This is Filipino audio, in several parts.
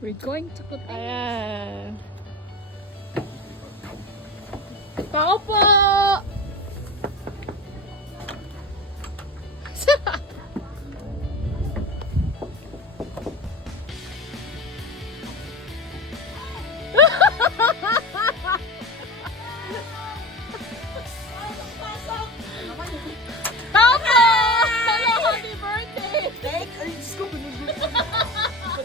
We're going to cook. Ayan. Tao po! Tao po! Hello, happy birthday! Thank you. Diyos ko,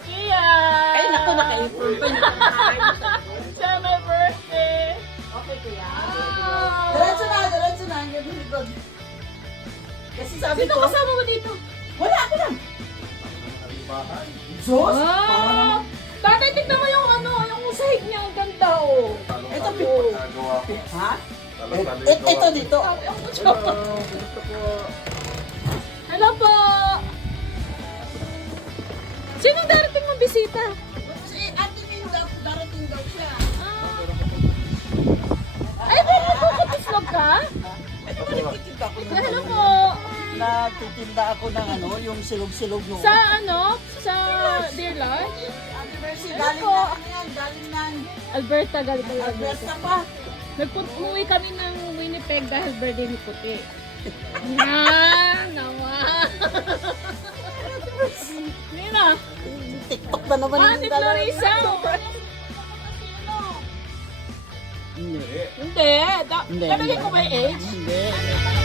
Kuya! ay, naku, naka-apron pa yung Siya may birthday! Okay, kuya. Wow! Diretso na. Ang gabi likod. Kasi sabi Sino ko, kasama mo dito? wala ako lang. Diyos! Ah! Tatay, tignan mo yung yung sahig niya. Ang ganda, oh. Ito, ha? Ito Ito dito. Hello po! Sinong darating mong bisita? Si Ate Min darating daw siya. Ay, may magpuputislog ka? Ano ba nagtitinda ako ng Hello po! Nagtitinda ako ng yung silog-silog noon. Sa Sa Dear Lodge? Ate Mercy, Ano galing po? na yan. Galing ng Alberta, galing kay Alberta Alberta. pa. Umuwi kami ng Winnipeg dahil birthday ni Puti. Yan! Nawa! Nina! TikTok na naman Ate Clarissa! Hindi. Hindi! Hindi. Talagang ko may age? Hindi.